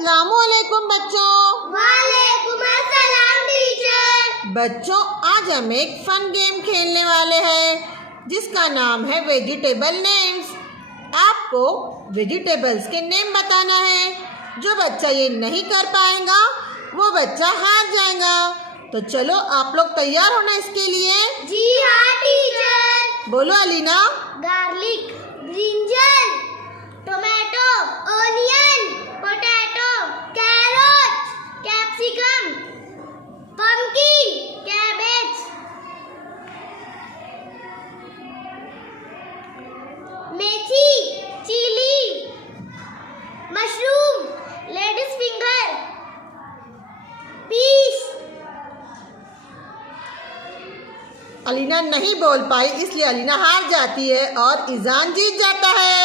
अस्सलामुअलैकुम बच्चों। वालेकुम अस्सलाम टीचर। बच्चों, आज हम एक फन गेम खेलने वाले हैं जिसका नाम है वेजिटेबल नेम्स। आपको वेजिटेबल्स के नेम बताना है। जो बच्चा ये नहीं कर पाएगा वो बच्चा हार जाएगा। तो चलो, आप लोग तैयार हो ना इसके लिए? जी हाँ टीचर। बोलो Alina. Garlic, brinjal, tomato, onion, potato, carrot, capsicum, pumpkin, cabbage, methi, chilli, mushroom, ladies finger, peas. Alina नहीं बोल पाई, इसलिए अलीना हार जाती है और ईजान जीत जाता है।